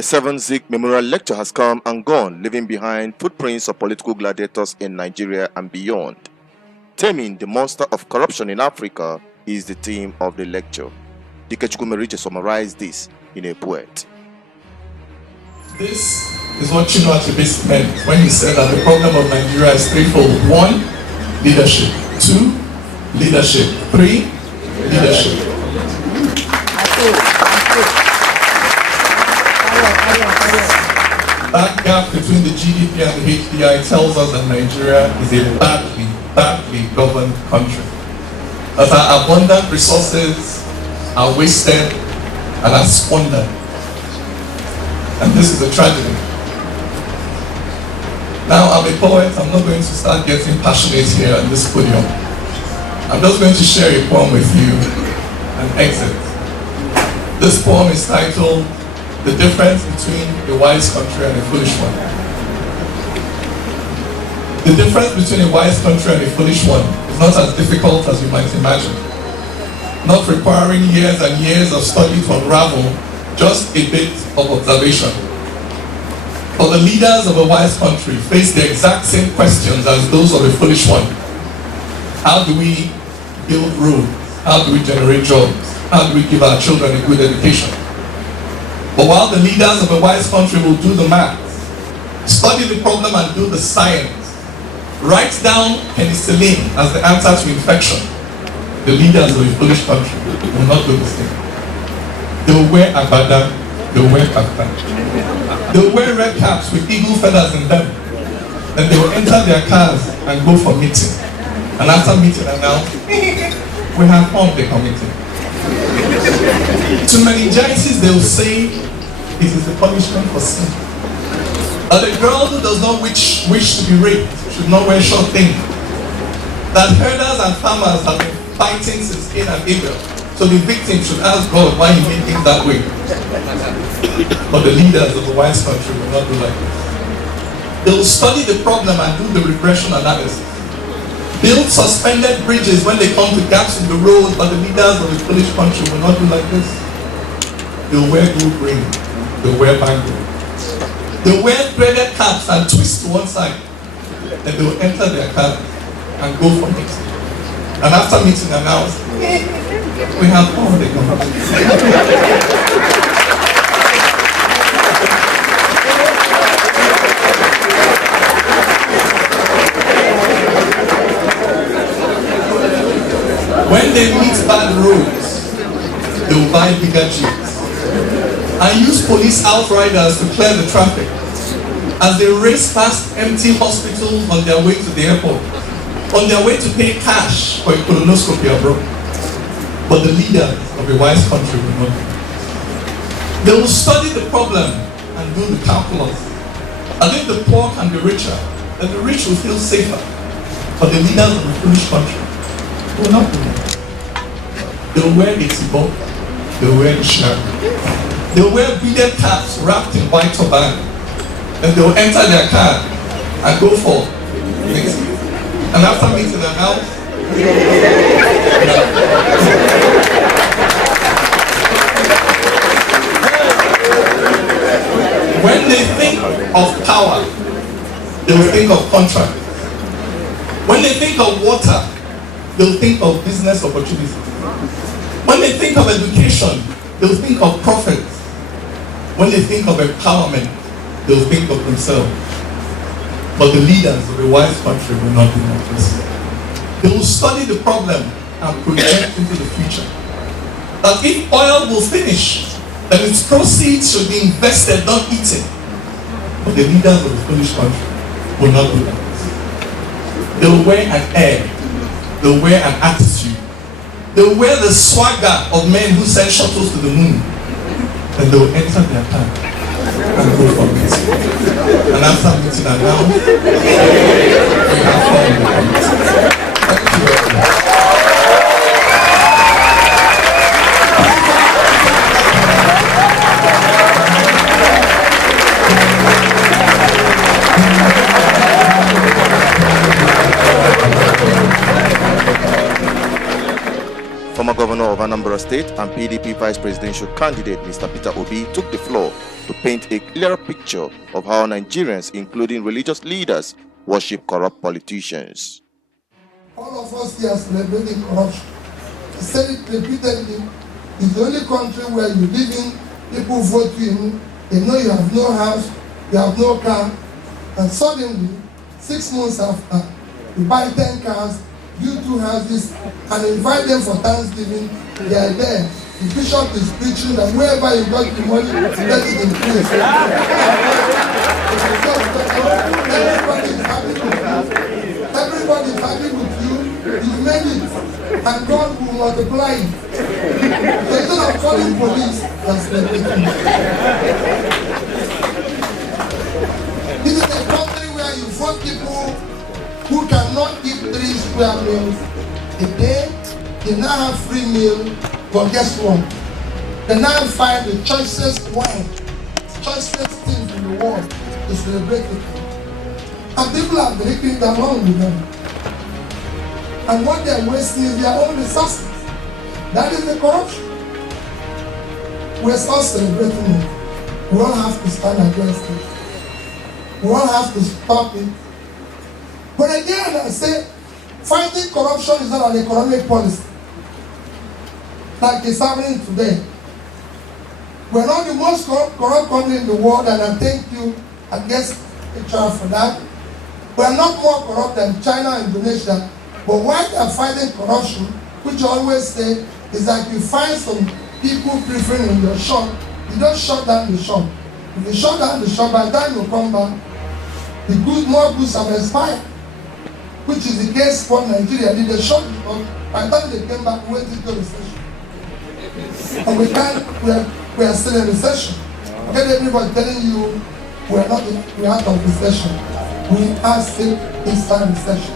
The 7th Ziks Memorial Lecture has come and gone, leaving behind footprints of political gladiators in Nigeria and beyond. Taming the monster of corruption in Africa is the theme of the lecture. Dike Chukwumerije summarized this in a poet. This is what Chinedu meant when he said that the problem of Nigeria is threefold. 1, leadership. 2, leadership. 3, leadership. That gap between the GDP and the HDI tells us that Nigeria is a badly governed country. That our abundant resources are wasted and are squandered. And this is a tragedy. Now, I'm a poet. I'm not going to start getting passionate here at this podium. I'm just going to share a poem with you and exit. This poem is titled "The Difference Between a Wise Country and a Foolish One." The difference between a wise country and a foolish one is not as difficult as you might imagine, not requiring years and years of study to unravel, just a bit of observation. For the leaders of a wise country face the exact same questions as those of a foolish one. How do we build roads? How do we generate jobs? How do we give our children a good education? But while the leaders of a wise country will do the math, study the problem and do the science, write down penicillin as the answer to infection, the leaders of a foolish country will not do the same. They will wear agbada, they will wear kaftan. They will wear red caps with eagle feathers in them. Then they will enter their cars and go for meeting. And after meeting announce, we have formed the committee. To meningitis they will say, it is the punishment for sin. That a girl who does not wish to be raped should not wear short things. That herders and farmers have been fighting since Cain and Abel, so the victim should ask God why he made things that way. But the leaders of the wise country will not do like this. They will study the problem and do the regression analysis. Build suspended bridges when they come to gaps in the road, but the leaders of the foolish country will not do like this. They will wear gold rings, they will wear bangles. They will wear threaded caps and twist to one side. Then they will enter their car and go for meeting. And after meeting announce, we have all the committee. When they meet bad roads, they will buy bigger jeeps and use police outriders to clear the traffic as they race past empty hospitals on their way to the airport, on their way to pay cash for a colonoscopy abroad. But the leaders of a wise country will not do. They will study the problem and do the calculus. As if the poor can be richer, then the rich will feel safer. But the leaders of a foolish country will not do that. They will wear a tibo, they will wear a shirt, they will wear beaded caps wrapped in white turban, and they will enter their car and go for meeting. And after meeting announce, when they think of power, they will think of contract. When they think of water, they will think of business opportunities. When they think of education, they will think of profits. When they think of empowerment, they will think of themselves. But the leaders of a wise country will not do like this. They will study the problem and project into the future. That if oil will finish, then its proceeds should be invested, not eaten. But the leaders of a foolish country will not do like this. They will wear an air. They will wear an attitude. They will wear the swagger of men who send shuttles to the moon. And they will enter their car and go for meeting. And after meeting announce, we have formed the committee. Thank you very much. Former Governor Governor of Anambra State and PDP Vice Presidential candidate Mr. Peter Obi took the floor to paint a clearer picture of how Nigerians, including religious leaders, worship corrupt politicians. All of us here are celebrating corruption. He said it repeatedly. It's the only country where you live in, people vote you in, they know you have no house, you have no car, and suddenly, 6 months after, you buy 10 cars, you 2 houses, and invite them for Thanksgiving. They are there. The bishop is preaching that wherever you got the money, let it increase. Everybody is happy with you. Everybody is happy with you. You made it, and God will multiply it. So instead of calling police, that's celebrating. This is a country where you vote people who cannot eat 3 square meals a day. They now have free meal, but guess what? They now find the choicest wine, choicest things in the world to celebrate it. And people are drinking along with them. And what they're wasting is their own resources. That is the corruption. We're all celebrating it. We all have to stand against it. We all have to stop it. But again, I say, fighting corruption is not an economic policy like it's happening today. We're not the most corrupt country in the world, and I thank you, I guess, HR for that. We're not more corrupt than China and Indonesia, but why they're fighting corruption, which I always say, is that you find some people preferring in your shop, you don't shut down the shop. If you shut down the shop, by the time you come back, the more goods have expired. Which is the case for Nigeria. Did they shut the shop? By the time they came back, we went into recession. And we are still in recession. Forget everybody telling you we're out of recession. We are still inside recession.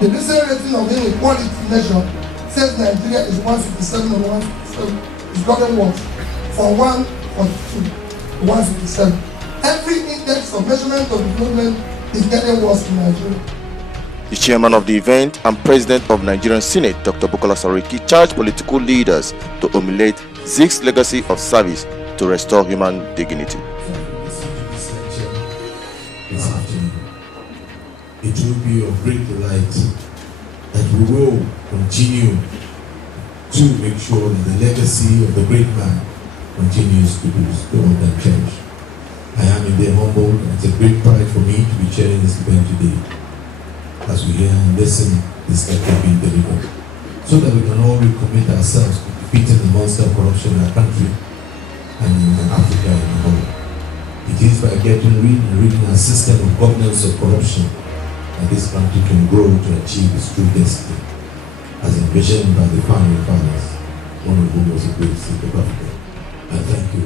The recent rating of the inequality measure says Nigeria is 157 or 157. It's gotten worse. From 142 to 157. Every index of measurement of development is getting worse in Nigeria. The chairman of the event and president of Nigerian Senate Dr. Bukola Sakari charged political leaders to emulate Ziks' legacy of service to restore human dignity. This afternoon, it will be of great delight that we will continue to make sure that the legacy of the great man continues to be restored and cherished. I am indeed humbled, and it's a great pride for me to be chairing this event today, as we hear and listen this lecture being delivered, so that we can all recommit ourselves to defeating the monster of corruption in our country and in Africa as a whole. It is by getting rid and reading our system of governance of corruption that this country can grow to achieve its true destiny, as envisioned by the founding fathers, one of whom was a great state of Africa. I thank you.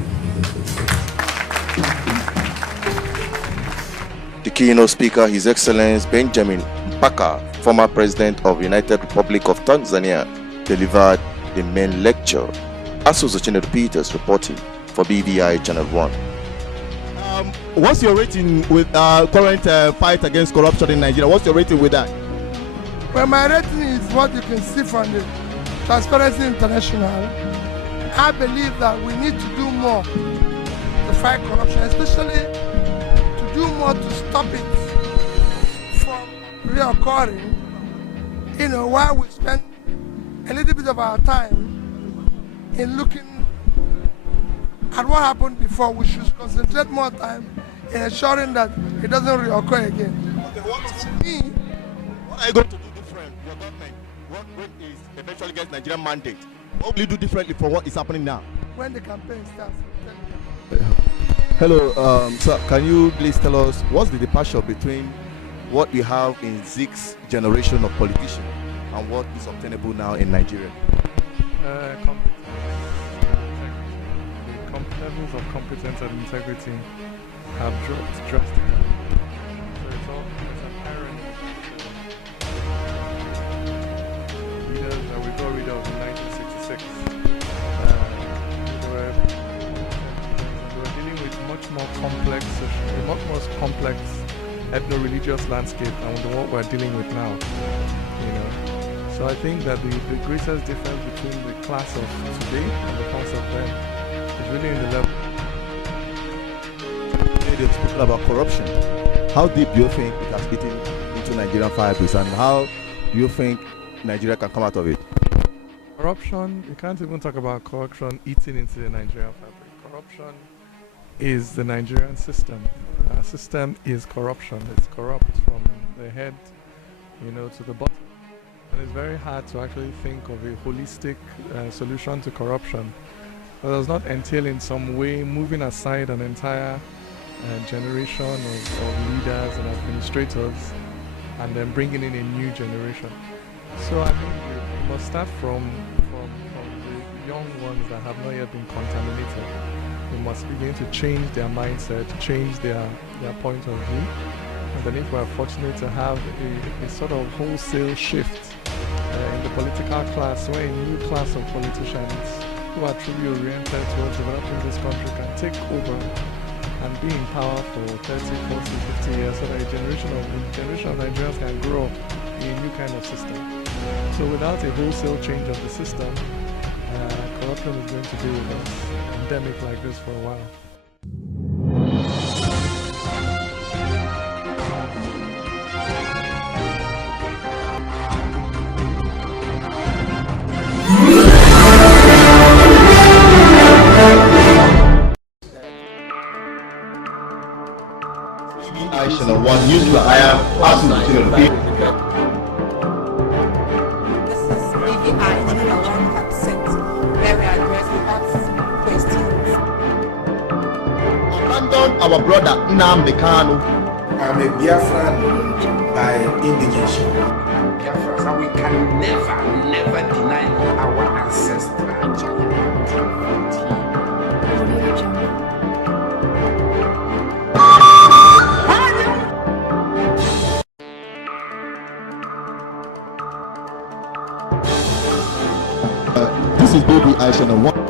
The keynote speaker, His Excellency Benjamin Mkapa, former president of United Republic of Tanzania, delivered the main lecture. Asuzu Chinedu reporting for BVI Channel 1. What's your rating with current fight against corruption in Nigeria? What's your rating with that? Well, my rating is what you can see from the Transparency International. I believe that we need to do more to fight corruption, especially to do more to stop it from reoccurring. You know, while we spend a little bit of our time in looking at what happened before, we should concentrate more time in ensuring that it doesn't reoccur again. Okay, what are you going to do different? Your government, what is eventually gets Nigerian mandate? What will you do differently for what is happening now? When the campaign starts. Hello, sir. Can you please tell us what's the departure between what you have in Ziks' generation of politicians and what is obtainable now in Nigeria? Levels of competence and integrity have dropped drastically. So it's apparent leaders that we got rid of in 1966. They were dealing with much more complex ethno-religious landscape than what we're dealing with now. You know, so So I think that the greatest difference between the class of today and the class of then is really in the level. They spoke about corruption. How deep do you think it has eaten into Nigerian fabrics, and how do you think Nigeria can come out of it? Corruption, you can't even talk about corruption eating into the Nigerian fabric. Corruption is the Nigerian system. Our system is corruption. It's corrupt from the head, to the bottom. And it's very hard to actually think of a holistic solution to corruption that does not entail in some way moving aside an entire generation of leaders and administrators and then bringing in a new generation. So I mean, we must start from the young ones that have not yet been contaminated. We must begin to change their mindset, change their point of view. And then if we are fortunate to have a sort of wholesale shift in the political class, where a new class of politicians who are truly oriented towards developing this country can take over and be in power for 30, 40, 50 years, so that a generation of Nigerians can grow in a new kind of system. So without a wholesale change of the system, corruption is going to be with us endemic like this for a while. BVI Channel 1 News where I am Asuzu to the people. This is BVI Channel 1%, where we address questions. Abandon our brother Nnamdi Kanu. I'm a Biafran by indication. Biafrans, and we can never deny our ancestral. This is BVI Channel 1.